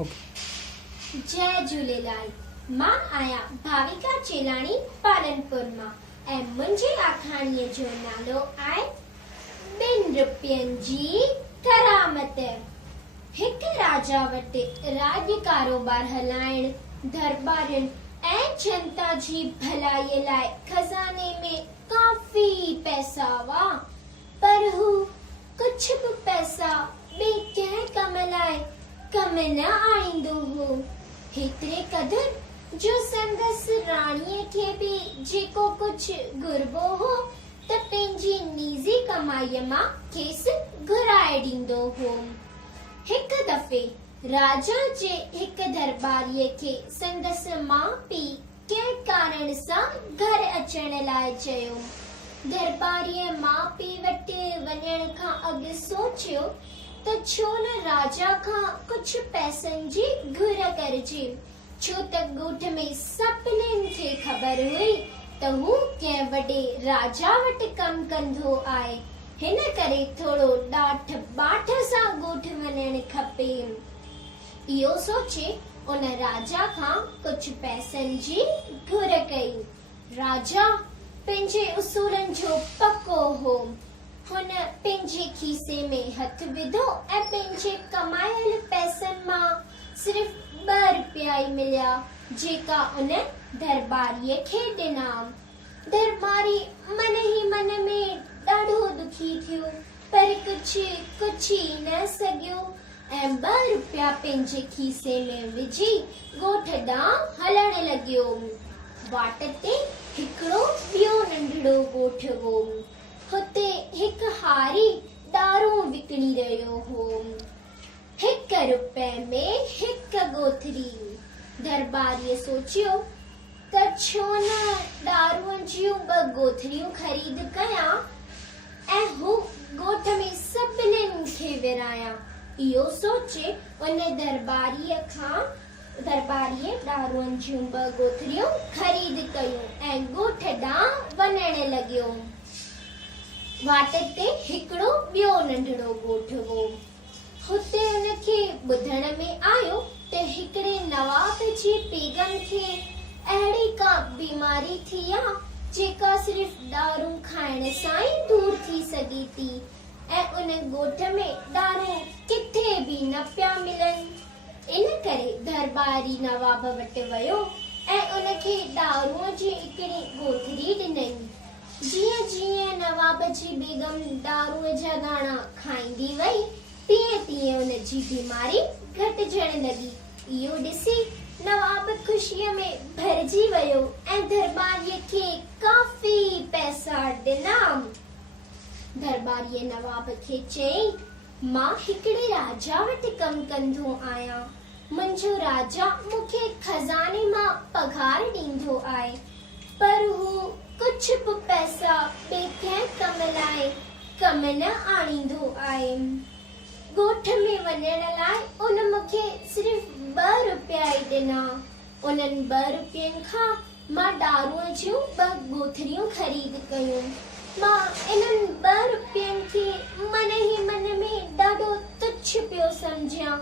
जय झूलेलाल। मां आया भाविका चेलानी पालनपुर मां ऐं मुंहिंजे आखाणीअ जो नालो आहे ॿिनि रुपयनि जी करामत। हिकु राजा वटि राज कारोबार हलाइण, दरबारनि ऐं जनता जी भलाईअ लाइ खज़ाने में काफ़ी पैसा हुआ, पर हू कुझु बि पैसा ॿिए कंहिं कम लाइ कम न आणींदो हो। हेतिरे क़दुरु जो संदसि राणीअ खे बि जेको कुझु घुरबो हो त पंहिंजी निजी कमाईअ मां खेसि घुराए ॾींदो हो। हिकु दफ़े राजा जे हिकु दरबारीअ खे संदसि माउ पीउ कंहिं कारण सां घर अचण लाइ चयो। दरबारीअ माउ पीउ वटि वञण खां अॻु सोचियो त छो न राजा खां कुझु पैसनि जी घुर करिजे, छो त ॻोठ में सभिनीनि खे ख़बर हुई त हू कंहिं वॾे राजा वटि कमु कंदो आहे, हिन करे थोरो ॾाठ ॿाठ सां ॻोठ वञणु खपे। इहो सोचे उन राजा खां कुझु पैसनि जी घुर कई। राजा पंहिंजे उसूलनि जो पको हो। हुन पंहिंजे खीसे में हथ विधो ऐं पंहिंजे कमायल पैसनि मां सिर्फ़ 2 रुपया ई मिलिया, जेका उन दरबारीअ खे ॾिना। दरबारी मन ही मन में ॾाढो दुखी थियो, पर कुझु ई न सघियो ऐं 2 रुपया पंहिंजे खीसे में विझी ॻोठ ॾांहुं हलण लॻियो। वाट ते हिकिड़ो ॿियो नंढड़ो ॻोठ हो। हुते हिकु हारी दारू विकिणी रहियो हो। 1 रुपए में 1 ॻोथरी। दरबारीअ सोचियो त छो न दारूअ जूं 2 ॻोथरियूं ख़रीद कयां ऐं हू ॻोठ में सभिनीनि खे विरायां। इहो सोचे उन दरबारीअ दारूअ जूं 2 ॻोथरियूं ख़रीद कयूं ऐं ॻोठ ॾांहुं वञण लॻियो। वाट ते हिकिड़ो ॿियो नंढड़ो ॻोठ हो। हुते उनखे ॿुधण में आयो त हिकिड़े नवाब जी बेगम खे अहिड़ी का बीमारी थी आहे जेका सिर्फ़ दारू खाइण सां ई दूर थी सघे थी ऐं उन ॻोठ में दारू किथे बि न पिया मिलनि। इन करे दरबारी नवाब वटि वियो ऐं उनखे दारूअ जी हिकिड़ी ॻोथरी ॾिनई। जीअं जीअं नवाब जी बेगम दारूअ जा दाणा खाईंदी वई, तीअं उन जी बीमारी घटिजण लॻी। इहो ॾिसी नवाब ख़ुशीअ में भरिजी वियो ऐं दरबारीअ खे काफ़ी पैसा ॾिना। दरबारीअ नवाब खे चयईं, मां हिकिड़े राजा वटि कमु कंदो आहियां। मुंहिंजो राजा मूंखे खज़ाने मां पघार ॾींदो आहे, पर हू कुझु बि पैसा ॿिए कंहिं कम लाइ कम न आणींदो आहे। ॻोठ में वञण लाइ उन मूंखे सिर्फ़ 2 रुपया ई ॾिना। उन्हनि 2 रुपयनि खां मां दारूअ जूं 2 ॻोथरियूं ख़रीद कयूं। मां इन्हनि 2 रुपयनि खे मन ही मन में ॾाढो तुच्छ पियो सम्झियां,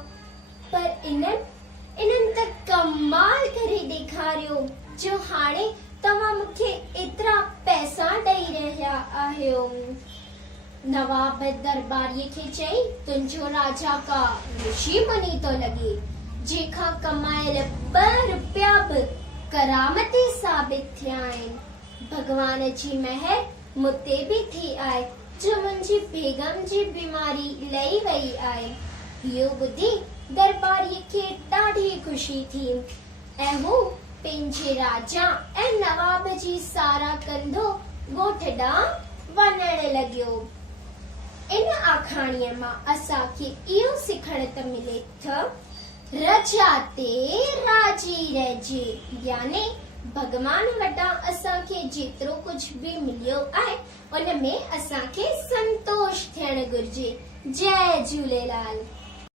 पर इन्हनि त कमाल करे ॾेखारियो जो हाणे तव्हां मूंखे एतिरा पैसा ॾेई रहिया आहियो। नवाब दरबारीअ खे चई, तुंहिंजो राजा का ऋषि मुनि थो लॻे, जंहिंखां कमायल 2 रुपया बि करामती साबित थिया आहिनि। भॻवान जी महर मूं ते बि थी आहे जो मुंहिंजी बेगम जी बीमारी लही वई आहे। इहो ॿुधी दरबारीअ खे ॾाढी ख़ुशी थी ऐं हू पंहिंजे राजा ऐं नवाब जी सारा कंदो ॻोठ ॾांहुं वञण लॻियो। इन आखाणीअ मां असांखे इहो सिखण त मिले थो, रजा ते राजी रहिजे, याने भॻवान वटां असांखे जेतिरो कुझु बि मिलियो आहे उन में असांखे संतोष थियणु घुर्जे। जय झूलेलाल।